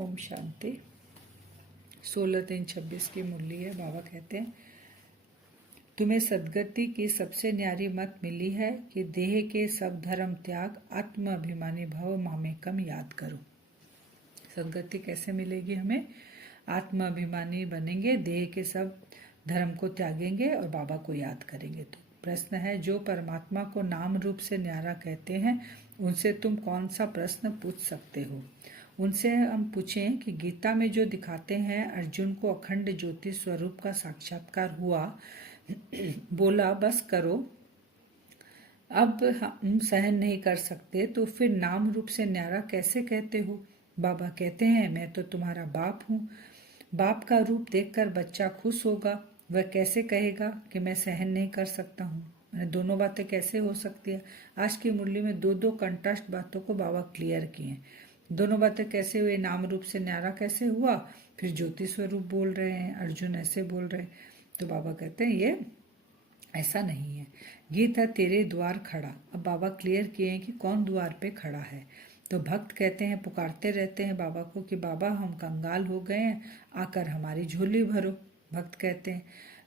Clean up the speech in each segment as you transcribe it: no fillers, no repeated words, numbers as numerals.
ओम शांति। 16-3-26 की मुरली है। बाबा कहते हैं, तुम्हें सदगति की सबसे न्यारी मत मिली है कि देह के सब धर्म त्याग, आत्म अभिमानी भव, मामेकम याद करो। सदगति कैसे मिलेगी हमें? आत्म अभिमानी बनेंगे, देह के सब धर्म को त्यागेंगे और बाबा को याद करेंगे। तो प्रश्न है, जो परमात्मा को नाम रूप से न्यारा कहते हैं उनसे तुम कौन सा प्रश्न पूछ सकते हो? उनसे हम पूछें कि गीता में जो दिखाते हैं अर्जुन को अखंड ज्योति स्वरूप का साक्षात्कार हुआ, बोला बस करो, अब हम सहन नहीं कर सकते, तो फिर नाम रूप से न्यारा कैसे कहते हो? बाबा कहते हैं, मैं तो तुम्हारा बाप हूँ। बाप का रूप देखकर बच्चा खुश होगा, वह कैसे कहेगा कि मैं सहन नहीं कर सकता हूँ? दोनों बातें कैसे हो सकती है? आज की मुरली में दो कंट्रास्ट बातों को बाबा क्लियर किए। दोनों बातें कैसे हुए? नाम रूप से न्यारा कैसे हुआ, फिर ज्योति स्वरूप बोल रहे हैं, अर्जुन ऐसे बोल रहे हैं। तो बाबा कहते हैं ये ऐसा नहीं है। गीत है तेरे द्वार खड़ा। अब बाबा क्लियर किए हैं कि कौन द्वार पे खड़ा है। तो भक्त कहते हैं, पुकारते रहते हैं बाबा को कि बाबा हम कंगाल हो गए हैं, आकर हमारी झोली भरो। भक्त कहते हैं।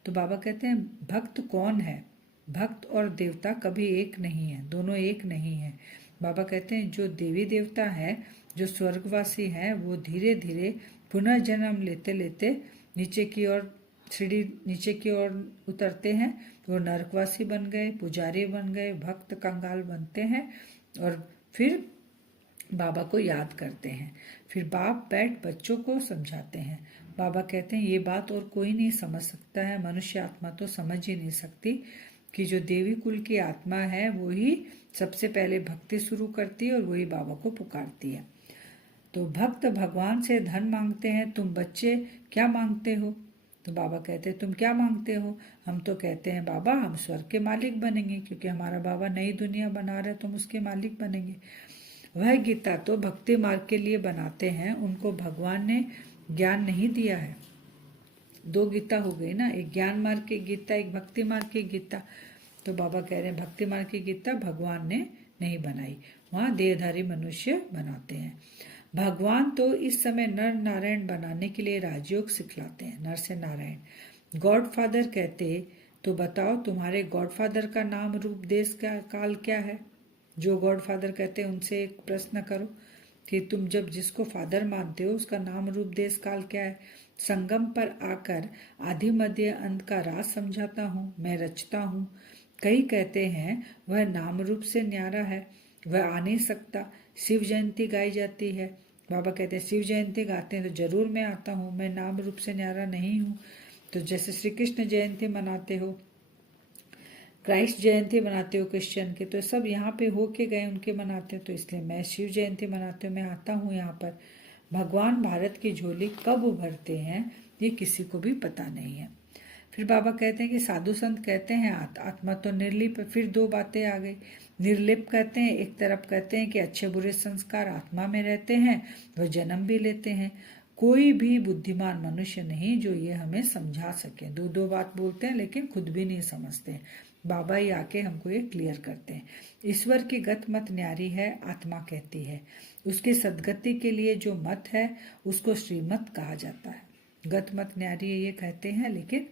तो बाबा कहते हैं, भक्त कौन है? भक्त और देवता कभी एक नहीं है, दोनों एक नहीं है। बाबा कहते हैं, जो देवी देवता है, जो स्वर्गवासी हैं, वो धीरे धीरे पुनर्जन्म लेते लेते नीचे की ओर सीढ़ी नीचे की ओर उतरते हैं। वो नरकवासी बन गए, पुजारी बन गए, भक्त कंगाल बनते हैं और फिर बाबा को याद करते हैं। फिर बाप बैठ बच्चों को समझाते हैं। बाबा कहते हैं, ये बात और कोई नहीं समझ सकता है, मनुष्य आत्मा तो समझ ही नहीं सकती कि जो देवी कुल की आत्मा है वो ही सबसे पहले भक्ति शुरू करती है और वही बाबा को पुकारती है। तो भक्त भगवान से धन मांगते हैं, तुम बच्चे क्या मांगते हो? तो बाबा कहते हैं, तुम क्या मांगते हो? हम तो कहते हैं बाबा हम स्वर्ग के मालिक बनेंगे, क्योंकि हमारा बाबा नई दुनिया बना रहे, तुम उसके मालिक बनेंगे। वह गीता तो भक्ति मार्ग के लिए बनाते हैं, उनको भगवान ने ज्ञान नहीं दिया है। दो गीता हो गई ना, एक ज्ञान मार्ग की गीता, एक भक्ति मार्ग की गीता। तो बाबा कह रहे हैं भक्ति मार्ग की गीता भगवान ने नहीं बनाई, वहाँ देहधारी मनुष्य बनाते हैं। भगवान तो इस समय नर नारायण बनाने के लिए राजयोग सिखलाते हैं, नर से नारायण। गॉडफादर कहते तो बताओ तुम्हारे गॉडफादर का नाम रूप देश का काल क्या है? जो गॉडफादर कहते हैं उनसे एक प्रश्न करो कि तुम जब जिसको फादर मानते हो उसका नाम रूप देश काल क्या है? संगम पर आकर आदि मध्य अंत का राज समझाता हूँ, मैं रचता हूँ। कई कहते हैं वह नाम रूप से न्यारा है, वह आ नहीं सकता। शिव जयंती गाई जाती है, बाबा कहते हैं शिव जयंती गाते हैं तो जरूर मैं आता हूँ, मैं नाम रूप से न्यारा नहीं हूँ। तो जैसे श्री कृष्ण जयंती मनाते हो, क्राइस्ट जयंती मनाते हो क्रिश्चियन के, तो सब यहाँ पे होके गए उनके मनाते हो, तो इसलिए मैं शिव जयंती मनाते हो, मैं आता हूँ यहाँ पर। भगवान भारत की झोली कब उभरते हैं ये किसी को भी पता नहीं है। फिर बाबा कहते हैं कि साधु संत कहते हैं आत्मा तो निर्लिप। फिर दो बातें आ गई। निर्लिप कहते हैं, एक तरफ कहते हैं कि अच्छे बुरे संस्कार आत्मा में रहते हैं, वो जन्म भी लेते हैं। कोई भी बुद्धिमान मनुष्य नहीं जो ये हमें समझा सके। दो बात बोलते हैं लेकिन खुद भी नहीं समझते। बाबा ही आके हमको ये क्लियर करते हैं। ईश्वर की गत मत न्यारी है, आत्मा कहती है। उसकी सदगति के लिए जो मत है उसको श्रीमत कहा जाता है। गत मत न्यारी है ये कहते हैं, लेकिन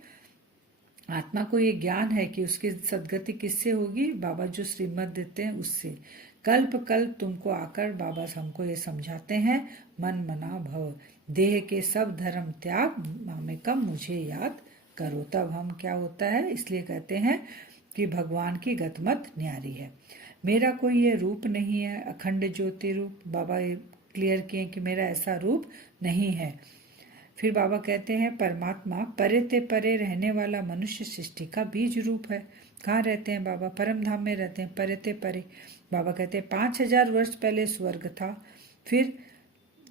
आत्मा को ये ज्ञान है कि उसकी सदगति किससे होगी? बाबा जो श्रीमत देते हैं उससे। कल्प कल्प तुमको आकर बाबा हमको ये समझाते हैं, मन मना भव, देह के सब धर्म त्याग, मामेकम मुझे याद करो। तब हम क्या होता है, इसलिए कहते हैं कि भगवान की गतमत न्यारी है। मेरा कोई ये रूप नहीं है, अखंड ज्योति रूप। बाबा ये क्लियर किए कि मेरा ऐसा रूप नहीं है। फिर बाबा कहते हैं परमात्मा परे ते परे रहने वाला मनुष्य सृष्टि का बीज रूप है। कहाँ रहते हैं बाबा? परम धाम में रहते हैं, परे ते परे। बाबा कहते हैं 5000 वर्ष पहले स्वर्ग था, फिर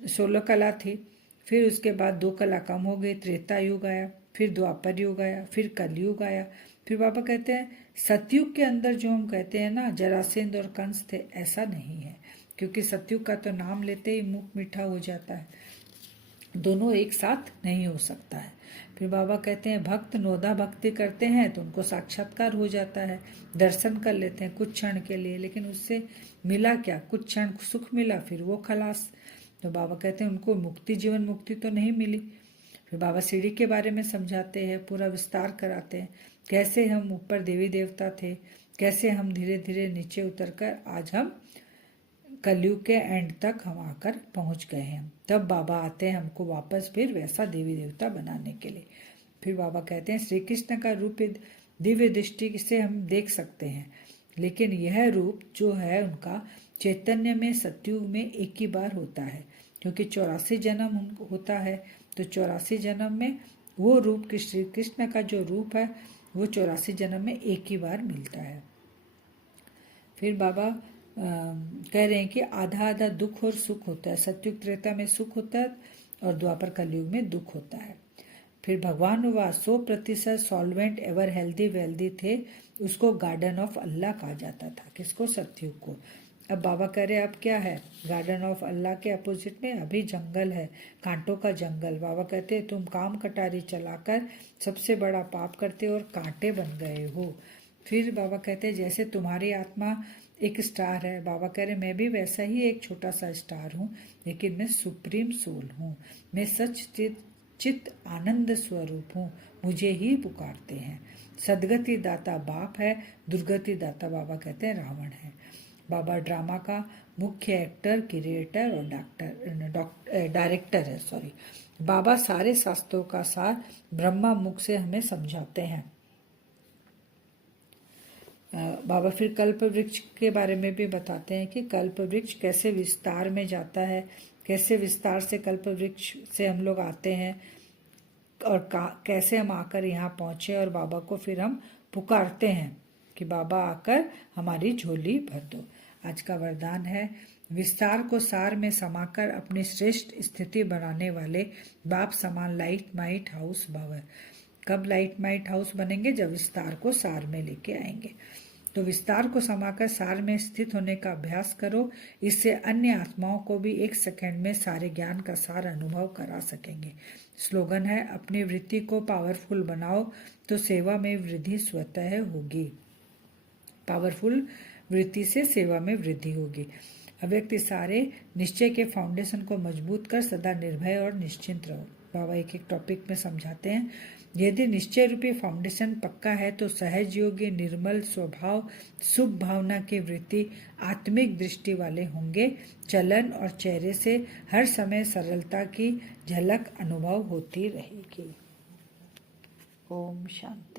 16 कला थी, फिर उसके बाद 2 कला कम हो गई, त्रेता युग आया, फिर द्वापर युग आया, फिर कलयुग आया। फिर बाबा कहते हैं सतयुग के अंदर जो हम कहते हैं ना जरासेंध और कंस थे, ऐसा नहीं है, क्योंकि सतयुग का तो नाम लेते ही मुख मीठा हो जाता है, दोनों एक साथ नहीं हो सकता है। फिर बाबा कहते हैं भक्त नोदा भक्ति करते हैं तो उनको साक्षात्कार हो जाता है, दर्शन कर लेते हैं कुछ क्षण के लिए, लेकिन उससे मिला क्या? कुछ क्षण सुख मिला, फिर वो खलास। तो बाबा कहते हैं उनको मुक्ति, जीवन मुक्ति तो नहीं मिली। फिर बाबा सीढ़ी के बारे में समझाते हैं, पूरा विस्तार कराते हैं, कैसे हम ऊपर देवी देवता थे, कैसे हम धीरे धीरे नीचे उतरकर आज हम कलयुग के एंड तक हम आकर पहुंच गए हैं। तब बाबा आते हैं हमको वापस फिर वैसा देवी देवता बनाने के लिए। फिर बाबा कहते हैं श्री कृष्ण का रूप दिव्य दृष्टि से हम देख सकते हैं, लेकिन यह रूप जो है उनका चैतन्य में सतयुग में एक ही बार होता है, क्योंकि 84 जन्म होता है। तो 84 जन्म में वो रूप कि श्री कृष्ण का जो रूप है वो 84 जन्म में एक ही बार मिलता है। फिर बाबा कह रहे हैं कि आधा आधा दुख और सुख होता है। सतयुग त्रेता में सुख होता है और द्वापर कलयुग में दुख होता है। फिर भगवान हुआ 100% सॉल्वेंट एवर हेल्दी वेल्दी थे, उसको गार्डन ऑफ अल्लाह कहा जाता था। किसको? सतयुग को। अब बाबा कह रहे अब क्या है? गार्डन ऑफ अल्लाह के अपोजिट में अभी जंगल है, कांटों का जंगल। बाबा कहते हैं तुम काम कटारी चलाकर सबसे बड़ा पाप करते हो और कांटे बन गए हो। फिर बाबा कहते हैं जैसे तुम्हारी आत्मा एक स्टार है, बाबा कह रहे मैं भी वैसा ही एक छोटा सा स्टार हूँ, लेकिन मैं सुप्रीम सोल हूँ, मैं सच चित आनंद स्वरूप हूँ, मुझे ही पुकारते हैं। सदगति दाता बाप है, दुर्गति दाता बाबा कहते हैं रावण है। बाबा ड्रामा का मुख्य एक्टर, क्रिएटर और डायरेक्टर है। बाबा सारे शास्त्रों का सार ब्रह्मा मुख से हमें समझाते हैं। बाबा फिर कल्प वृक्ष के बारे में भी बताते हैं कि कल्प वृक्ष कैसे विस्तार में जाता है, कैसे विस्तार से कल्प वृक्ष से हम लोग आते हैं और कैसे हम आकर यहाँ पहुँचे और बाबा को फिर हम पुकारते हैं कि बाबा आकर हमारी झोली भर दो। आज का वरदान है विस्तार को सार में समाकर अपनी श्रेष्ठ स्थिति बनाने वाले बाप समान लाइट माइट हाउस भव। कब लाइट माइट हाउस बनेंगे? जब विस्तार को सार में लेके आएंगे। तो विस्तार को समाकर सार में स्थित होने का अभ्यास करो, इससे अन्य आत्माओं को भी एक सेकंड में सारे ज्ञान का सार अनुभव करा सकेंगे। स्लोगन है अपनी वृत्ति को पावरफुल बनाओ तो सेवा में वृद्धि स्वतः होगी। पावरफुल वृत्ति से सेवा में वृद्धि होगी। अव्यक्त सारे निश्चय के फाउंडेशन को मजबूत कर सदा निर्भय और निश्चिंत रहो। बाबा एक एक टॉपिक में समझाते हैं। यदि निश्चय रूपी फाउंडेशन पक्का है तो सहज योगी, निर्मल स्वभाव, शुभ भावना की वृत्ति, आत्मिक दृष्टि वाले होंगे। चलन और चेहरे से हर समय सरलता की झलक अनुभव होती रहेगी। ओम शांति।